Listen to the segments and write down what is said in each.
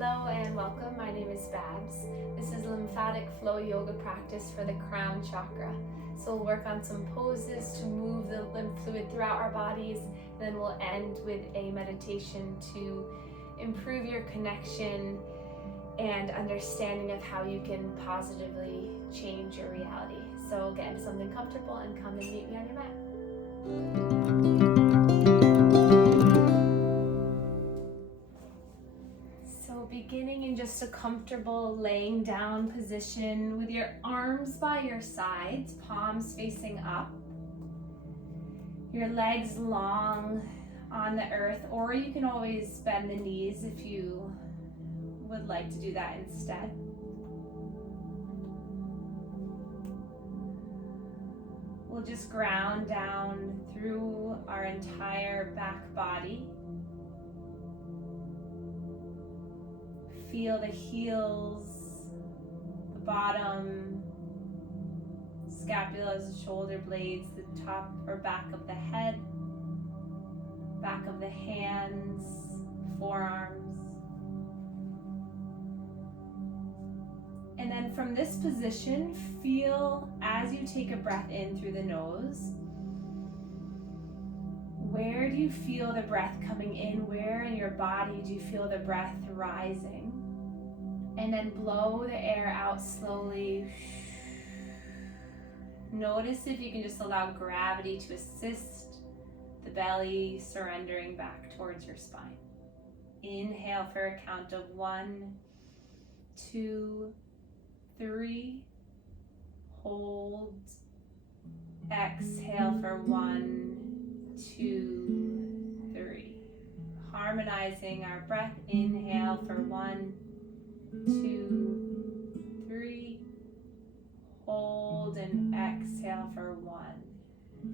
Hello and welcome. My name is Babz. This is lymphatic flow yoga practice for the crown chakra. So we'll work on some poses to move the lymph fluid throughout our bodies, and then we'll end with a meditation to improve your connection and understanding of how you can positively change your reality. So get into something comfortable and come and meet me on your mat. Beginning in just a comfortable laying down position with your arms by your sides, palms facing up, your legs long on the earth, or you can always bend the knees if you would like to do that instead. We'll just ground down through our entire back body. Feel the heels, the bottom, scapulas, shoulder blades, the top or back of the head, back of the hands, forearms. And then from this position, feel as you take a breath in through the nose, where do you feel the breath coming in? Where in your body do you feel the breath rising? And then blow the air out slowly. Notice if you can just allow gravity to assist the belly surrendering back towards your spine. Inhale for a count of 1, 2, 3. Hold. Exhale for 1, 2, 3. Harmonizing our breath. Inhale for 1, 2, 3. Hold and exhale for 1,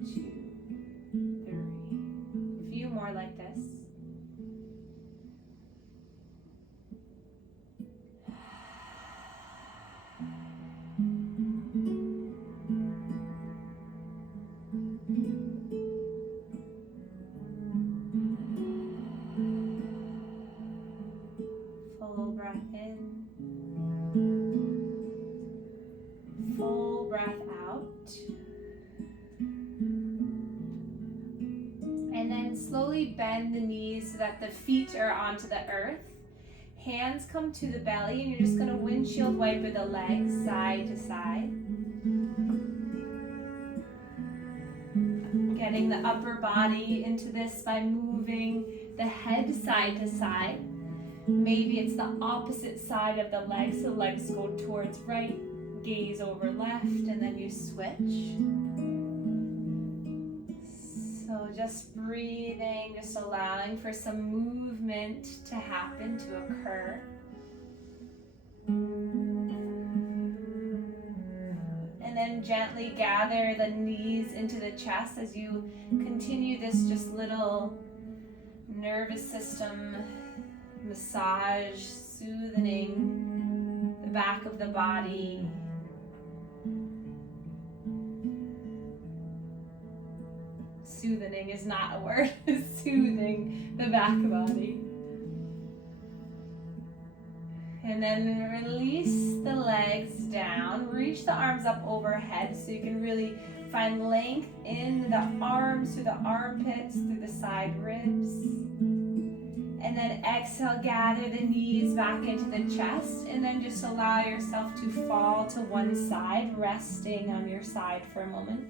2, 3. A few more like this. Full breath in. Full breath out. And then slowly bend the knees so that the feet are onto the earth. Hands come to the belly, and you're just going to windshield wiper the legs side to side. Getting the upper body into this by moving the head side to side. Maybe it's the opposite side of the legs, so legs go towards right, gaze over left, and then you switch. So just breathing, just allowing for some movement to happen, to occur. And then gently gather the knees into the chest as you continue this just little nervous system massage, soothing the back of the body. Soothing is not a word. Soothing the back body. And then release the legs down. Reach the arms up overhead so you can really find length in the arms, through the armpits, through the side ribs. And then exhale, gather the knees back into the chest, and then just allow yourself to fall to one side, resting on your side for a moment.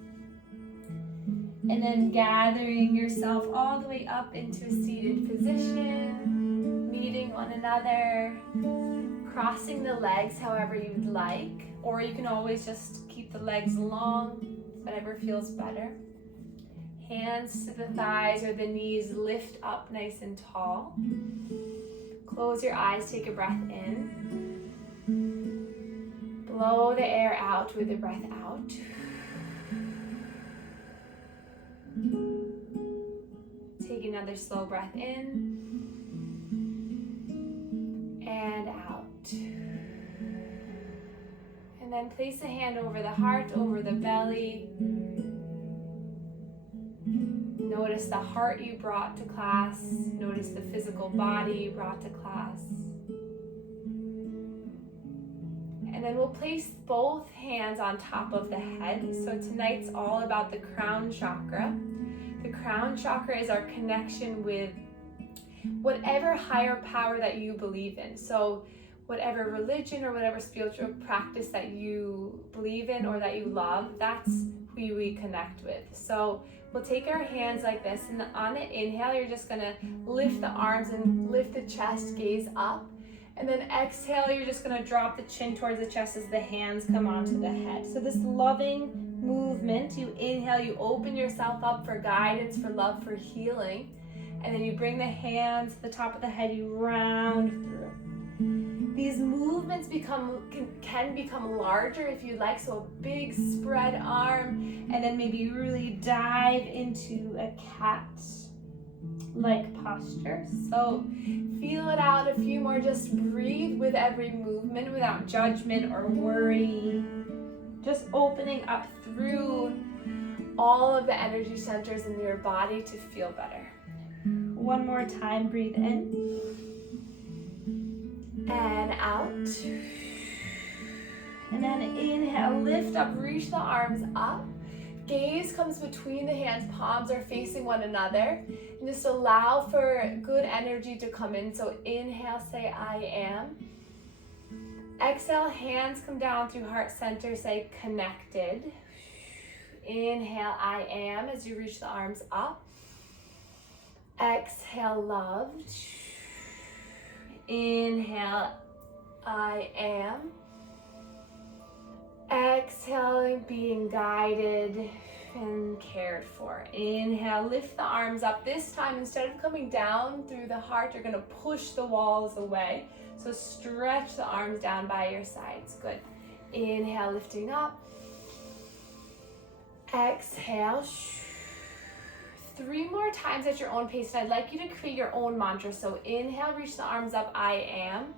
And then gathering yourself all the way up into a seated position, meeting one another, crossing the legs however you'd like, or you can always just keep the legs long, whatever feels better. Hands to the thighs or the knees, lift up nice and tall. Close your eyes, take a breath in. Blow the air out with the breath out. Take another slow breath in and out. And then place a hand over the heart, over the belly. Notice the heart you brought to class. Notice the physical body you brought to class. then we'll place both hands on top of the head. So tonight's all about the crown chakra. The crown chakra is our connection with whatever higher power that you believe in. So whatever religion or whatever spiritual practice that you believe in or that you love, that's who we connect with. So we'll take our hands like this, and on the inhale, you're just gonna lift the arms and lift the chest, gaze up. And then exhale, you're just gonna drop the chin towards the chest as the hands come onto the head. So this loving movement, you inhale, you open yourself up for guidance, for love, for healing. And then you bring the hands to the top of the head, you round through. These movements can become larger if you like, so a big spread arm, and then maybe you really dive into a cat-like posture. So feel it out, a few more, just breathe with every movement without judgment or worry. Just opening up through all of the energy centers in your body to feel better. One more time, breathe in and out. And then inhale, lift up, reach the arms up. Gaze comes between the hands, palms are facing one another. And just allow for good energy to come in. So inhale, say I am. Exhale, hands come down through heart center, say connected. Inhale, I am, as you reach the arms up. Exhale, loved. Inhale, I am. Exhaling, being guided and cared for. Inhale, lift the arms up. This time, instead of coming down through the heart, you're gonna push the walls away. So stretch the arms down by your sides. Good. Inhale, lifting up. Exhale. 3 more times at your own pace, and I'd like you to create your own mantra. So inhale, reach the arms up, I am.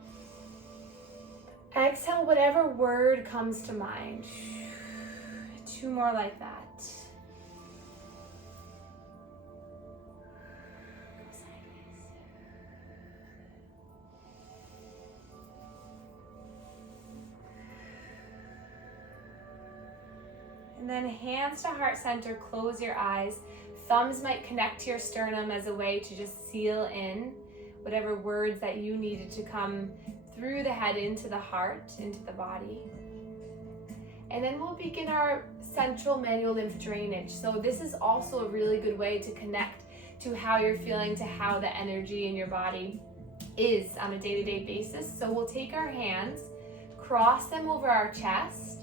Exhale, whatever word comes to mind. 2 more like that. And then hands to heart center, close your eyes. Thumbs might connect to your sternum as a way to just seal in whatever words that you needed to come through the head into the heart, into the body. And then we'll begin our central manual lymph drainage. So this is also a really good way to connect to how you're feeling, to how the energy in your body is on a day-to-day basis. So we'll take our hands, cross them over our chest,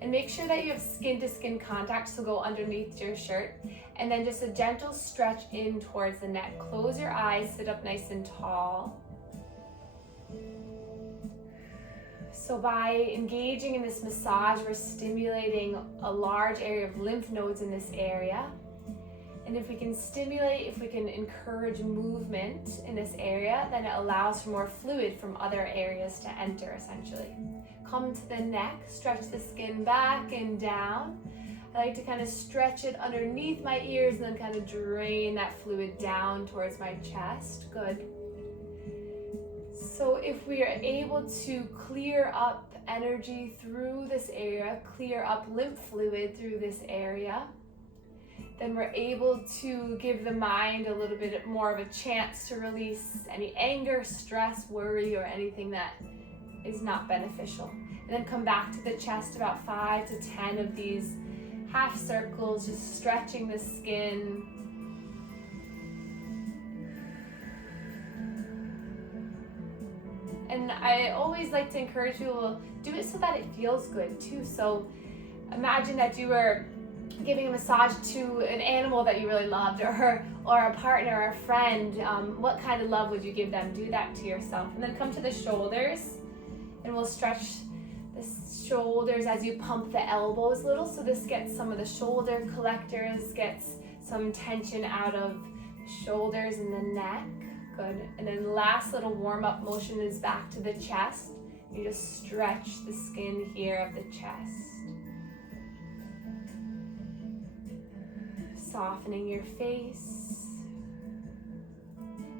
and make sure that you have skin-to-skin contact, so go underneath your shirt. And then just a gentle stretch in towards the neck. Close your eyes, sit up nice and tall. So by engaging in this massage, we're stimulating a large area of lymph nodes in this area. And if we can stimulate, if we can encourage movement in this area, then it allows for more fluid from other areas to enter, essentially. Come to the neck, stretch the skin back and down. I like to kind of stretch it underneath my ears and then kind of drain that fluid down towards my chest. Good. So if we are able to clear up energy through this area, clear up lymph fluid through this area, then we're able to give the mind a little bit more of a chance to release any anger, stress, worry, or anything that is not beneficial. And then come back to the chest, about 5 to 10 of these half circles, just stretching the skin. And I always like to encourage people to do it so that it feels good too. So imagine that you were giving a massage to an animal that you really loved, or a partner or a friend. What kind of love would you give them? Do that to yourself. And then come to the shoulders, and we'll stretch the shoulders as you pump the elbows a little. So this gets some of the shoulder collectors, gets some tension out of the shoulders and the neck. Good. And then last little warm-up motion is back to the chest. You just stretch the skin here of the chest. Softening your face.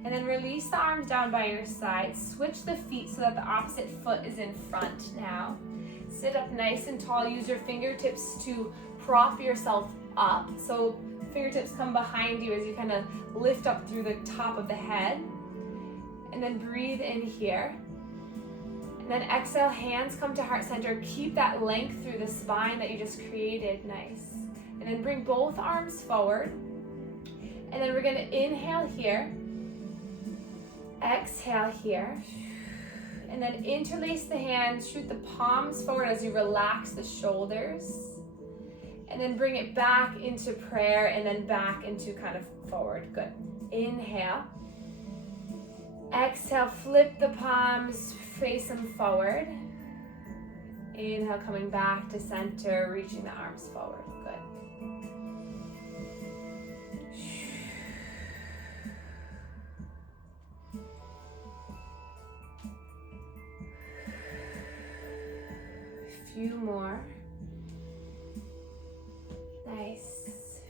And then release the arms down by your side. Switch the feet so that the opposite foot is in front now. Sit up nice and tall. Use your fingertips to prop yourself up. So fingertips come behind you as you kind of lift up through the top of the head. And then breathe in here. And then exhale, hands come to heart center. Keep that length through the spine that you just created. Nice. And then bring both arms forward. And then we're going to inhale here. Exhale here. And then interlace the hands, shoot the palms forward as you relax the shoulders. And then bring it back into prayer and then back into kind of forward. Good. Inhale. Exhale, flip the palms, face them forward. Inhale, coming back to center, reaching the arms forward. Good. Few more. Nice.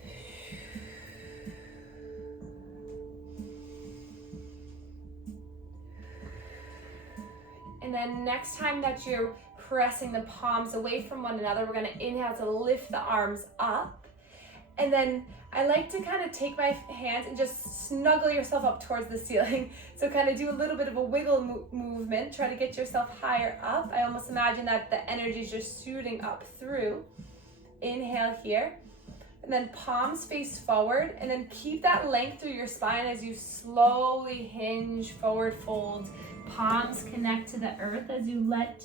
And then next time that you're pressing the palms away from one another, we're going to inhale to lift the arms up. And then I like to kind of take my hands and just snuggle yourself up towards the ceiling. So kind of do a little bit of a wiggle movement. Try to get yourself higher up. I almost imagine that the energy is just shooting up through. Inhale here. And then palms face forward. And then keep that length through your spine as you slowly hinge, forward fold. Palms connect to the earth as you let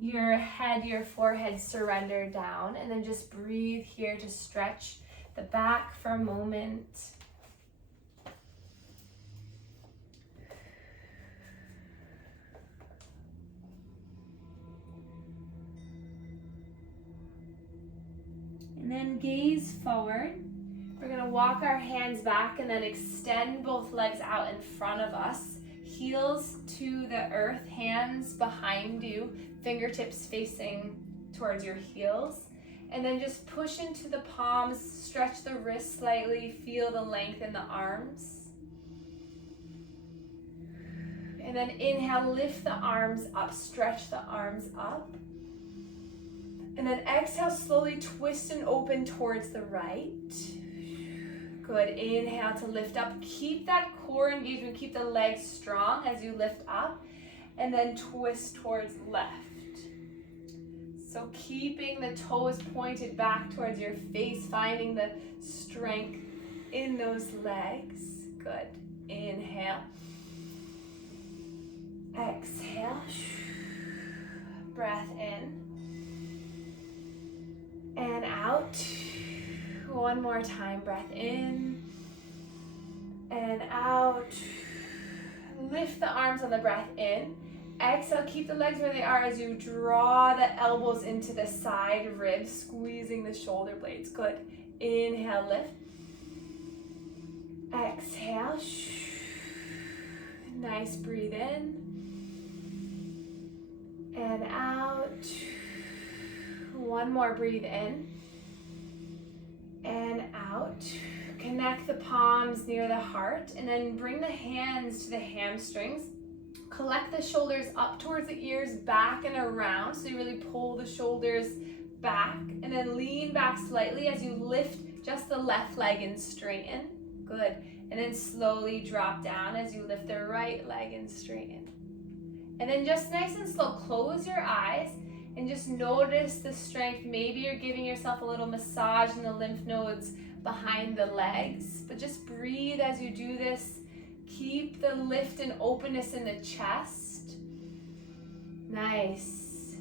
your head, your forehead surrender down. And then just breathe here to stretch the back for a moment. And then gaze forward. We're going to walk our hands back and then extend both legs out in front of us. Heels to the earth, hands behind you, fingertips facing towards your heels. And then just push into the palms, stretch the wrists slightly, feel the length in the arms. And then inhale, lift the arms up, stretch the arms up. And then exhale, slowly twist and open towards the right. Good, inhale to lift up. Keep that core engagement, keep the legs strong as you lift up. And then twist towards left. So keeping the toes pointed back towards your face, finding the strength in those legs. Good. Inhale. Exhale. Breath in. And out. One more time. Breath in. And out. Lift the arms on the breath in. Exhale, keep the legs where they are as you draw the elbows into the side ribs, squeezing the shoulder blades. Good. Inhale, lift. Exhale. Nice, breathe in. And out. One more, breathe in. And out. Connect the palms near the heart and then bring the hands to the hamstrings. Collect the shoulders up towards the ears, back and around. So you really pull the shoulders back and then lean back slightly as you lift just the left leg and straighten. Good. And then slowly drop down as you lift the right leg and straighten. And then just nice and slow, close your eyes and just notice the strength. Maybe you're giving yourself a little massage in the lymph nodes behind the legs, but just breathe as you do this. Keep the lift and openness in the chest. Nice.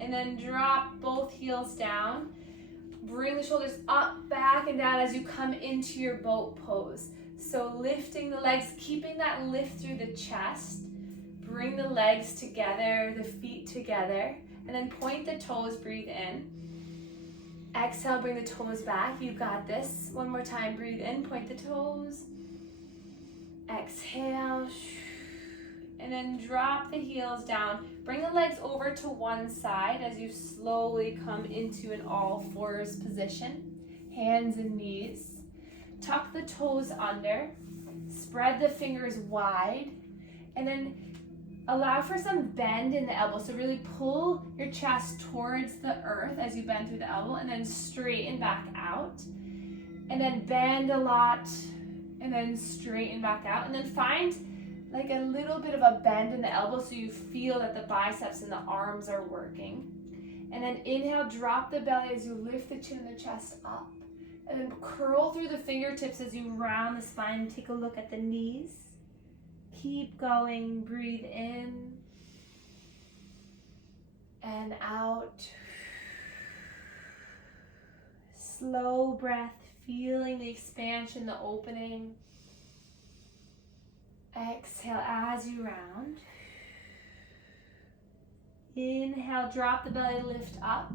And then drop both heels down. Bring the shoulders up, back, and down as you come into your boat pose. So lifting the legs, keeping that lift through the chest. Bring the legs together, the feet together, and then point the toes, breathe in. Exhale, bring the toes back. You got this. One more time, breathe in, point the toes. Exhale, and then drop the heels down. Bring the legs over to one side as you slowly come into an all fours position. Hands and knees. Tuck the toes under. Spread the fingers wide, and then allow for some bend in the elbow. So really pull your chest towards the earth as you bend through the elbow, and then straighten back out. And then bend a lot, and then straighten back out. And then find like a little bit of a bend in the elbow so you feel that the biceps and the arms are working. And then inhale, drop the belly as you lift the chin and the chest up. And then curl through the fingertips as you round the spine. Take a look at the knees. Keep going, breathe in and out. Slow breath, feeling the expansion, the opening. Exhale as you round. Inhale, drop the belly, lift up.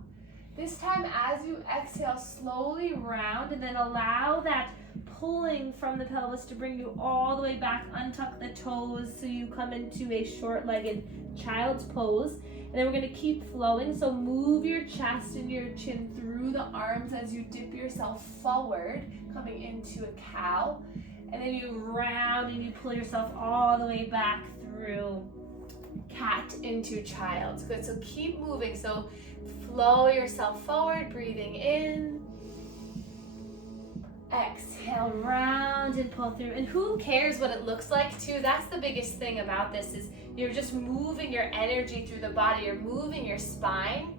This time as you exhale, slowly round, and then allow that pulling from the pelvis to bring you all the way back. Untuck the toes so you come into a short-legged child's pose. And then we're going to keep flowing. So move your chest and your chin through the arms as you dip yourself forward, coming into a cow. And then you round and you pull yourself all the way back through cat into child. Good, so keep moving. So flow yourself forward, breathing in. Exhale, round and pull through. And who cares what it looks like too? That's the biggest thing about this, is you're just moving your energy through the body. You're moving your spine.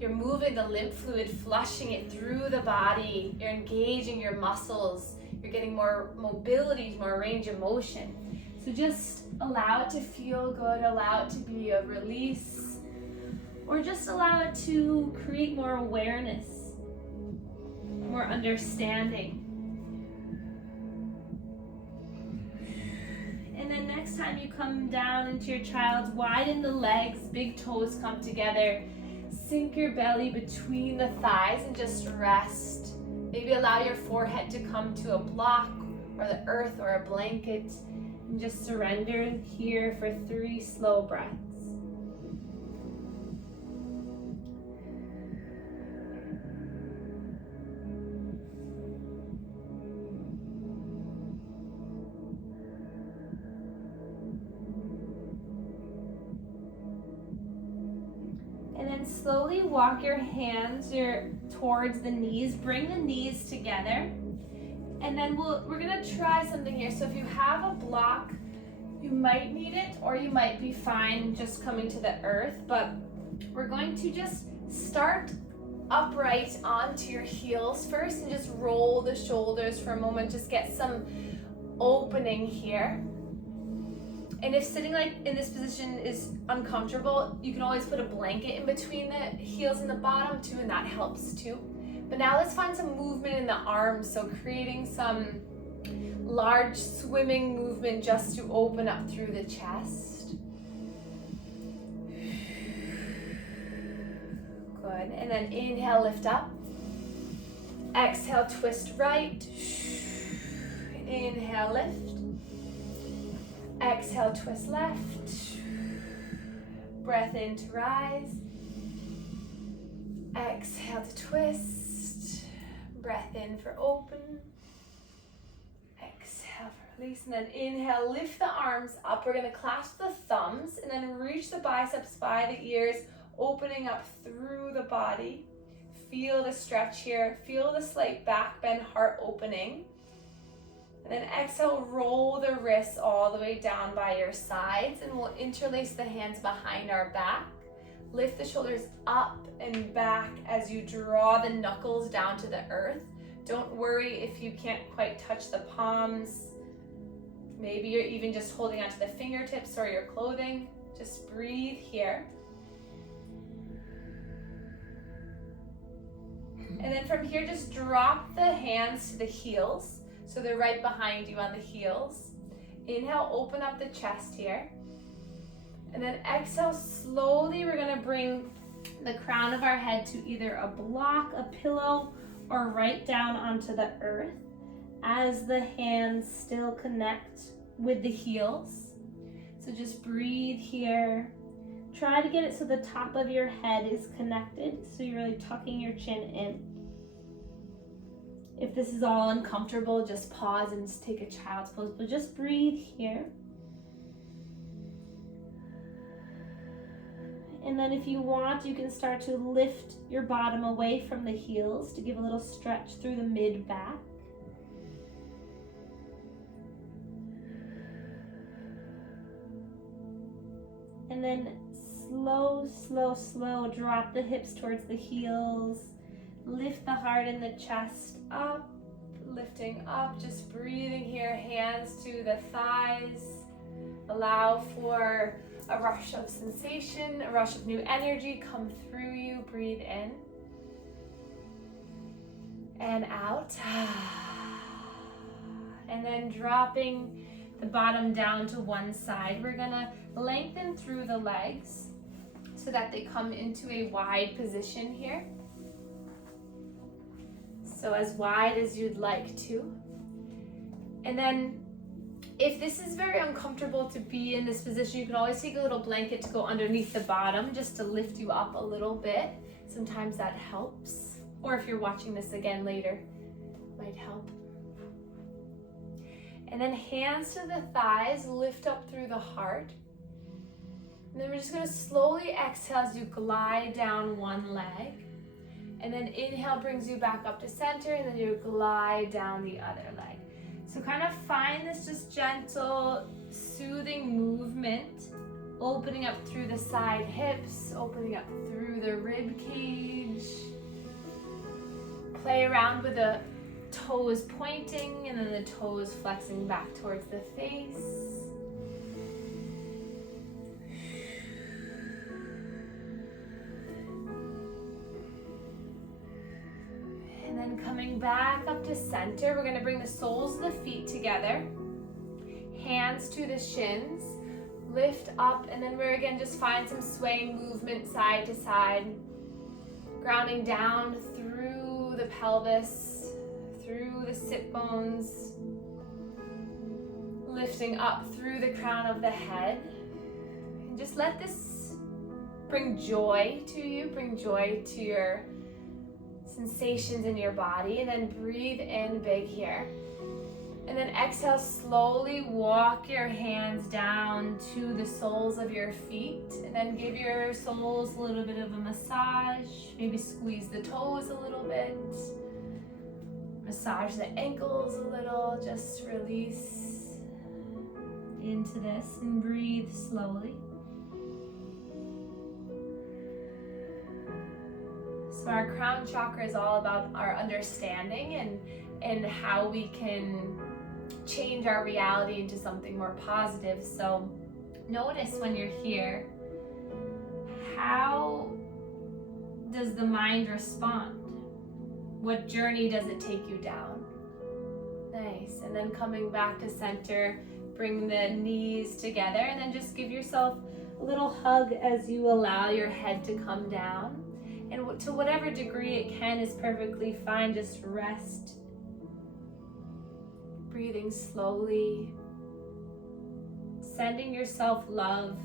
You're moving the lymph fluid, flushing it through the body. You're engaging your muscles. You're getting more mobility, more range of motion. So just allow it to feel good. Allow it to be a release. Or just allow it to create more awareness, more understanding. And then next time you come down into your child's, widen the legs, big toes come together. Sink your belly between the thighs and just rest. Maybe allow your forehead to come to a block or the earth or a blanket. And just surrender here for 3 slow breaths. And then slowly walk your hands towards the knees. Bring the knees together. And then we're gonna try something here. So if you have a block, you might need it, or you might be fine just coming to the earth. But we're going to just start upright onto your heels first and just roll the shoulders for a moment. Just get some opening here. And if sitting like in this position is uncomfortable, you can always put a blanket in between the heels and the bottom too, and that helps too. But now let's find some movement in the arms. So creating some large swimming movement just to open up through the chest. Good. And then inhale, lift up. Exhale, twist right. Inhale, lift. Exhale, twist left. Breath in to rise. Exhale to twist. Breath in for open. Exhale for release. And then inhale, lift the arms up. We're going to clasp the thumbs and then reach the biceps by the ears, opening up through the body. Feel the stretch here. Feel the slight back bend, heart opening. And then exhale, roll the wrists all the way down by your sides, and we'll interlace the hands behind our back. Lift the shoulders up and back as you draw the knuckles down to the earth. Don't worry if you can't quite touch the palms. Maybe you're even just holding onto the fingertips or your clothing. Just breathe here. And then from here, just drop the hands to the heels. So they're right behind you on the heels. Inhale, open up the chest here. And then exhale, slowly we're gonna bring the crown of our head to either a block, a pillow, or right down onto the earth as the hands still connect with the heels. So just breathe here. Try to get it so the top of your head is connected, so you're really tucking your chin in. If this is all uncomfortable, just pause and just take a child's pose, but just breathe here. And then if you want, you can start to lift your bottom away from the heels to give a little stretch through the mid-back. And then slow, slow, slow, drop the hips towards the heels. Lift the heart and the chest up, lifting up, just breathing here, hands to the thighs. Allow for a rush of sensation, a rush of new energy come through you. Breathe in and out. And then dropping the bottom down to one side, we're gonna lengthen through the legs so that they come into a wide position here. So as wide as you'd like to. And then if this is very uncomfortable to be in this position, you can always take a little blanket to go underneath the bottom just to lift you up a little bit. Sometimes that helps. Or if you're watching this again later, it might help. And then hands to the thighs, lift up through the heart. And then we're just gonna slowly exhale as you glide down one leg. And then inhale brings you back up to center, and then you glide down the other leg. So kind of find this just gentle, soothing movement, opening up through the side hips, opening up through the rib cage. Play around with the toes pointing and then the toes flexing back towards the face. And then coming back up to center, we're going to bring the soles of the feet together, hands to the shins, lift up, and then we're again just find some swaying movement side to side, grounding down through the pelvis, through the sit bones, lifting up through the crown of the head. And just let this bring joy to you, bring joy to your sensations in your body, and then breathe in big here. And then exhale, slowly walk your hands down to the soles of your feet, and then give your soles a little bit of a massage. Maybe squeeze the toes a little bit. Massage the ankles a little. Just release into this and breathe slowly. So our crown chakra is all about our understanding and how we can change our reality into something more positive. So notice when you're here, how does the mind respond? What journey does it take you down? Nice. And then coming back to center, bring the knees together, and then just give yourself a little hug as you allow your head to come down. And to whatever degree it can is perfectly fine. Just rest. Breathing slowly. Sending yourself love.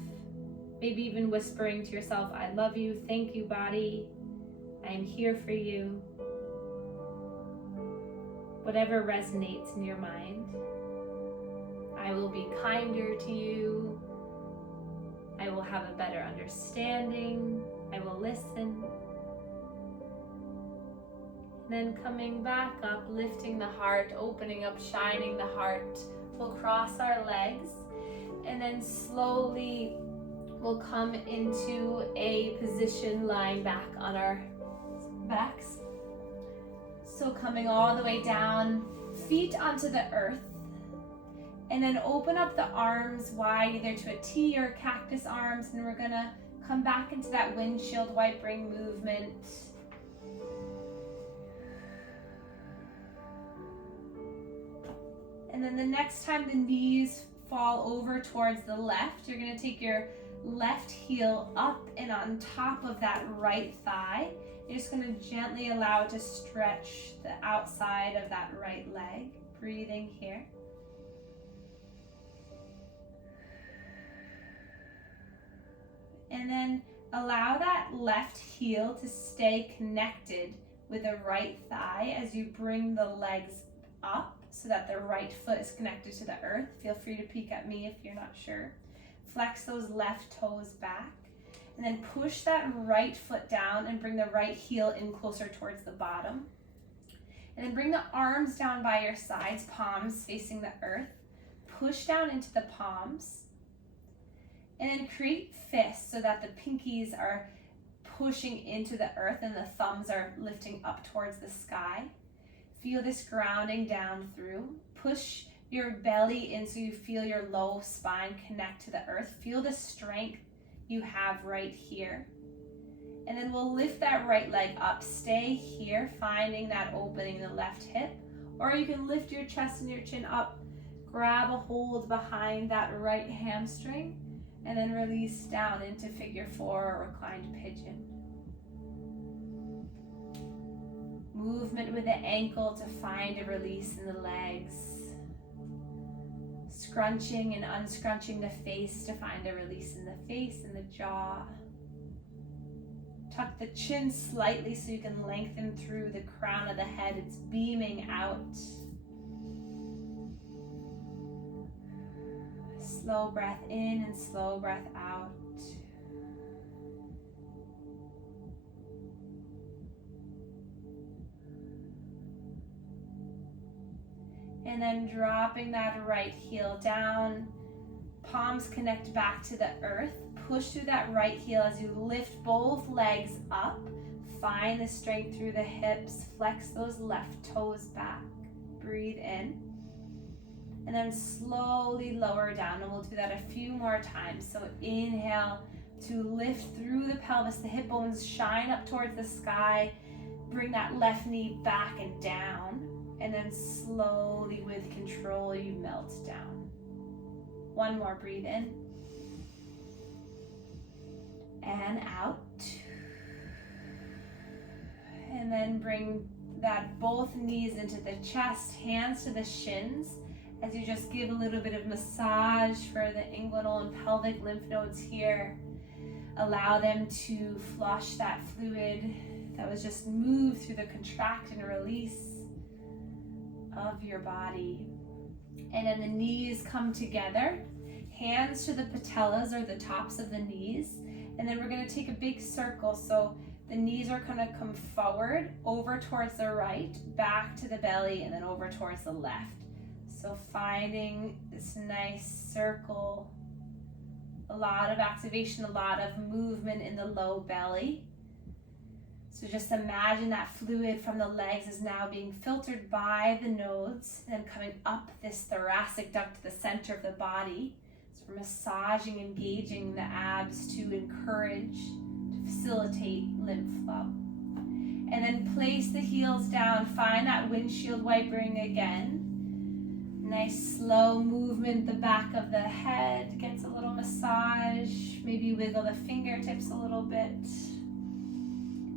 Maybe even whispering to yourself, I love you. Thank you, body. I am here for you. Whatever resonates in your mind. I will be kinder to you. I will have a better understanding. I will listen. Then coming back up, lifting the heart, opening up, shining the heart. We'll cross our legs, and then slowly we'll come into a position lying back on our backs. So coming all the way down, feet onto the earth, and then open up the arms wide, either to a T or cactus arms, and we're gonna come back into that windshield wipering movement. And then the next time the knees fall over towards the left, you're gonna take your left heel up and on top of that right thigh. You're just gonna gently allow it to stretch the outside of that right leg. Breathing here. And then allow that left heel to stay connected with the right thigh as you bring the legs up so that the right foot is connected to the earth. Feel free to peek at me if you're not sure. Flex those left toes back. And then push that right foot down and bring the right heel in closer towards the bottom. And then bring the arms down by your sides, palms facing the earth. Push down into the palms. And then create fists so that the pinkies are pushing into the earth and the thumbs are lifting up towards the sky. Feel this grounding down through. Push your belly in so you feel your low spine connect to the earth. Feel the strength you have right here. And then we'll lift that right leg up. Stay here, finding that opening in the left hip. Or you can lift your chest and your chin up, grab a hold behind that right hamstring, and then release down into figure 4 or reclined pigeon. Movement with the ankle to find a release in the legs. Scrunching and unscrunching the face to find a release in the face and the jaw. Tuck the chin slightly so you can lengthen through the crown of the head. It's beaming out. Slow breath in and slow breath out. And then dropping that right heel down, palms connect back to the earth. Push through that right heel as you lift both legs up. Find the strength through the hips. Flex those left toes back. Breathe in. And then slowly lower down. And we'll do that a few more times. So inhale to lift through the pelvis. The hip bones shine up towards the sky. Bring that left knee back and down. And then slowly, with control, you melt down. One more, breathe in. And out. And then bring that both knees into the chest, hands to the shins, as you just give a little bit of massage for the inguinal and pelvic lymph nodes here. Allow them to flush that fluid that was just moved through the contract and release of your body. And then the knees come together, hands to the patellas or the tops of the knees. And then we're going to take a big circle. So the knees are going to come forward, over towards the right, back to the belly, and then over towards the left. So finding this nice circle, a lot of activation, a lot of movement in the low belly. So just imagine that fluid from the legs is now being filtered by the nodes and coming up this thoracic duct to the center of the body. So we're massaging, engaging the abs to encourage, to facilitate lymph flow. And then place the heels down, find that windshield wipering again. Nice slow movement, the back of the head gets a little massage, maybe wiggle the fingertips a little bit.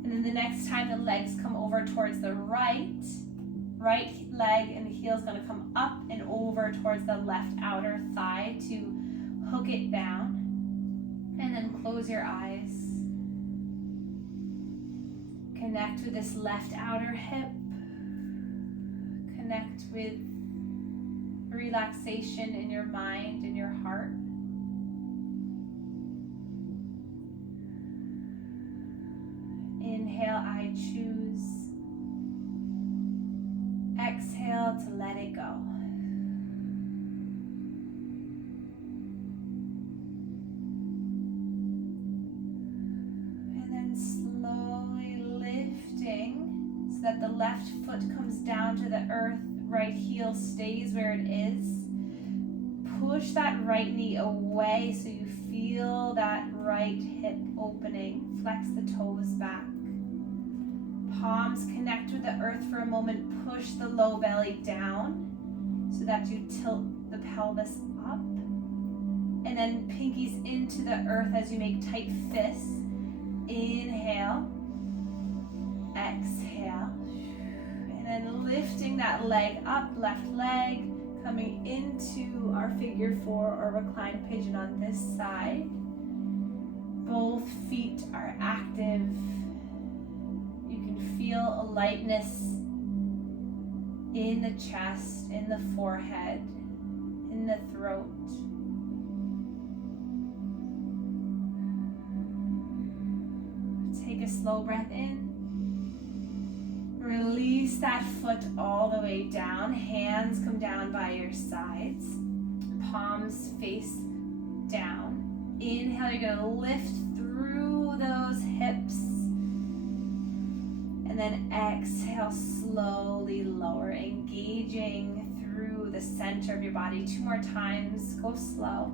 And then the next time the legs come over towards the right leg and the heel is going to come up and over towards the left outer thigh to hook it down. And then close your eyes. Connect with this left outer hip. Connect with relaxation in your mind and your heart. Inhale, I choose. Exhale to let it go. And then slowly lifting so that the left foot comes down to the earth, right heel stays where it is. Push that right knee away so you feel that right hip opening. Flex the toes back. Palms connect with the earth for a moment. Push the low belly down so that you tilt the pelvis up. And then pinkies into the earth as you make tight fists. Inhale. Exhale. And then lifting that leg up, left leg, coming into our figure 4 or reclined pigeon on this side. Both feet are active. You can feel a lightness in the chest, in the forehead, in the throat. Take a slow breath in. Release that foot all the way down. Hands come down by your sides. Palms face down. Inhale, you're gonna lift through those hips. And then exhale, slowly lower, engaging through the center of your body. 2 more times, go slow.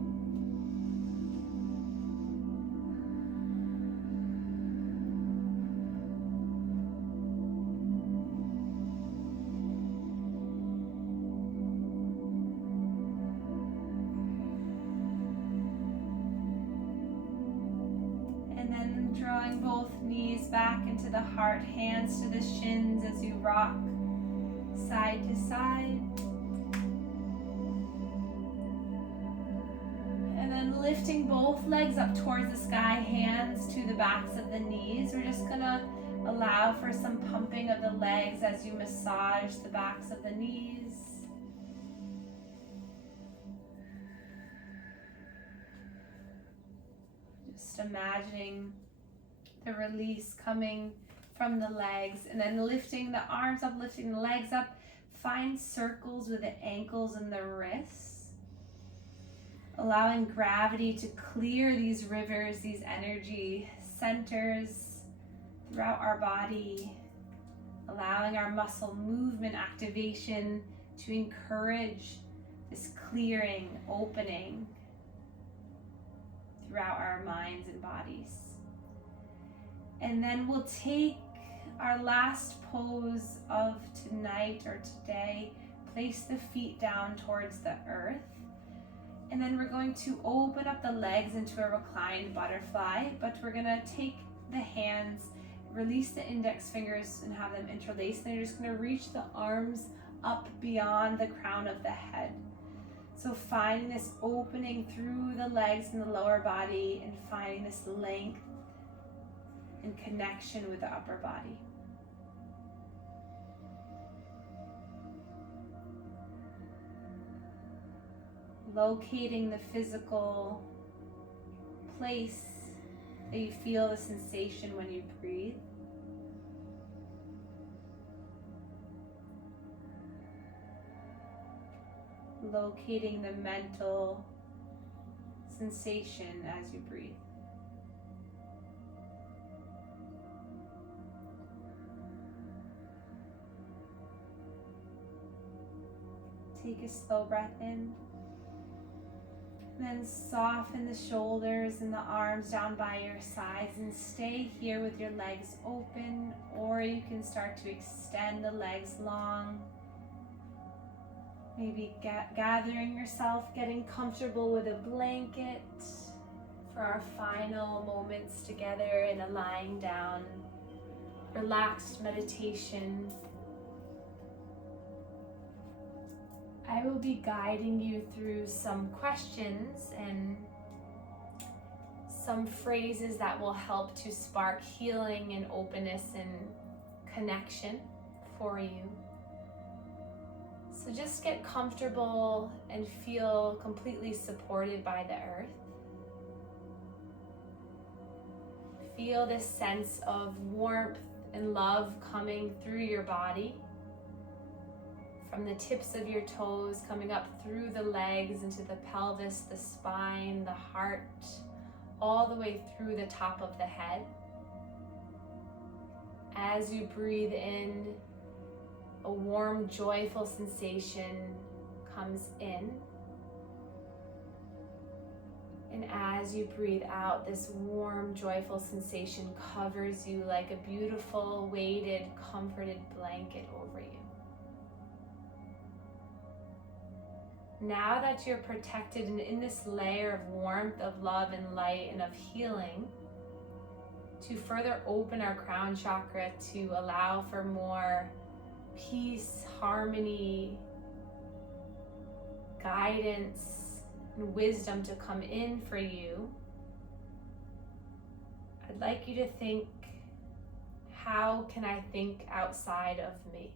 Drawing both knees back into the heart, hands to the shins as you rock side to side. And then lifting both legs up towards the sky, hands to the backs of the knees. We're just gonna allow for some pumping of the legs as you massage the backs of the knees. Just imagining the release coming from the legs, and then lifting the arms up, lifting the legs up. Find circles with the ankles and the wrists, allowing gravity to clear these rivers, these energy centers throughout our body, allowing our muscle movement activation to encourage this clearing, opening throughout our minds and bodies. And then we'll take our last pose of tonight or today, place the feet down towards the earth, and then we're going to open up the legs into a reclined butterfly, but we're gonna take the hands, release the index fingers and have them interlaced, and you're just gonna reach the arms up beyond the crown of the head. So finding this opening through the legs and the lower body, and finding this length and connection with the upper body. Locating the physical place that you feel the sensation when you breathe. Locating the mental sensation as you breathe. Take a slow breath in. Then soften the shoulders and the arms down by your sides, and stay here with your legs open, or you can start to extend the legs long. Maybe gathering yourself, getting comfortable with a blanket for our final moments together in a lying down, relaxed meditation. I will be guiding you through some questions and some phrases that will help to spark healing and openness and connection for you. So just get comfortable and feel completely supported by the earth. Feel this sense of warmth and love coming through your body. From the tips of your toes, coming up through the legs, into the pelvis, the spine, the heart, all the way through the top of the head. As you breathe in, a warm, joyful sensation comes in. And as you breathe out, this warm, joyful sensation covers you like a beautiful, weighted, comforted blanket over you. Now that you're protected and in this layer of warmth, of love and light and of healing, to further open our crown chakra to allow for more peace, harmony, guidance, and wisdom to come in for you, I'd like you to think How can I think outside of me?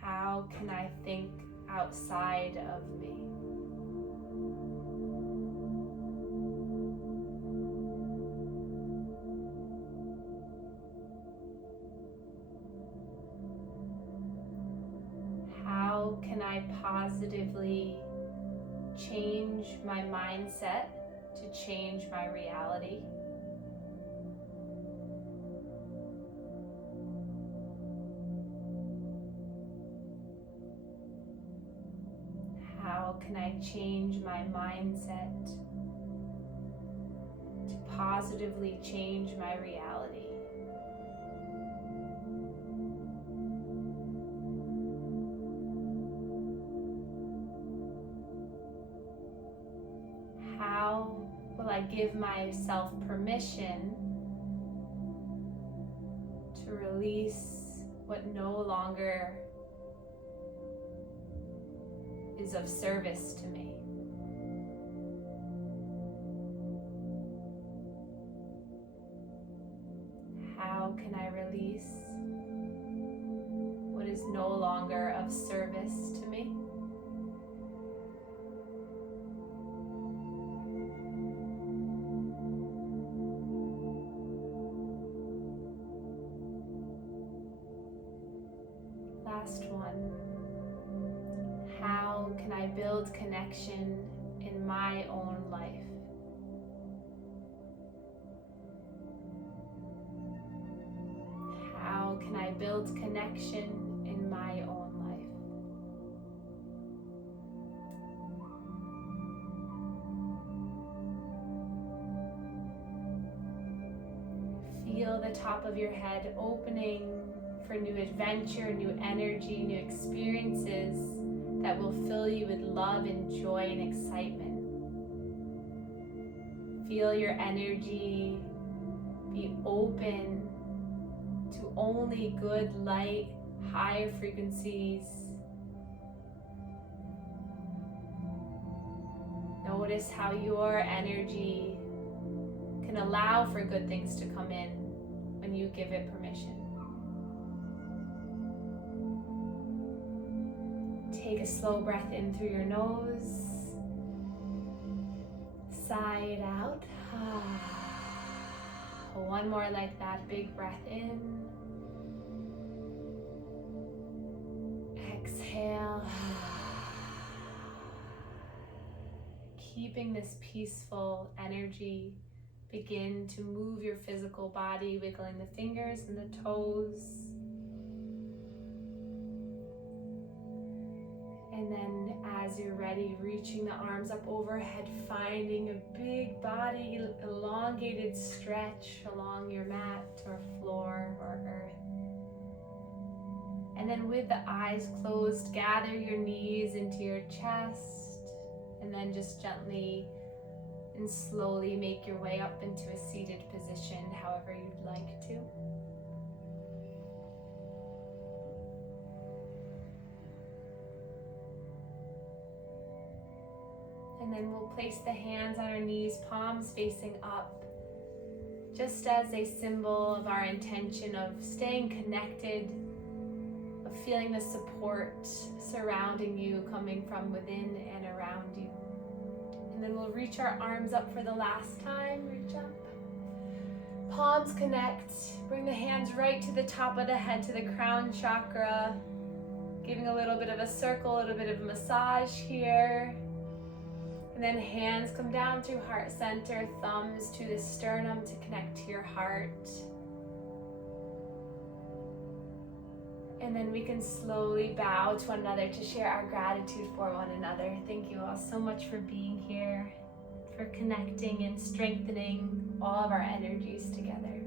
How can I think outside of me? How can I positively change my mindset to change my reality? How can I change my mindset to positively change my reality? How will I give myself permission to release what no longer is of service to me? How can I release what is no longer of service to me? Last one. How can I build connection in my own life? How can I build connection in my own life? Feel the top of your head opening for new adventure, new energy, new experiences that will fill you with love and joy and excitement. Feel your energy be open to only good light, higher frequencies. Notice how your energy can allow for good things to come in when you give it permission. Take a slow breath in through your nose, sigh it out. One more like that, big breath in. Exhale. Keeping this peaceful energy, begin to move your physical body, wiggling the fingers and the toes. And then as you're ready, reaching the arms up overhead, finding a big body, elongated stretch along your mat or floor or earth. And then with the eyes closed, gather your knees into your chest, and then just gently and slowly make your way up into a seated position, however you'd like to. And then we'll place the hands on our knees, palms facing up, just as a symbol of our intention of staying connected, of feeling the support surrounding you, coming from within and around you. And then we'll reach our arms up for the last time. Reach up. Palms connect. Bring the hands right to the top of the head, to the crown chakra. Giving a little bit of a circle, a little bit of a massage here. And then hands come down through heart center, thumbs to the sternum to connect to your heart. And then we can slowly bow to one another to share our gratitude for one another. Thank you all so much for being here, for connecting and strengthening all of our energies together.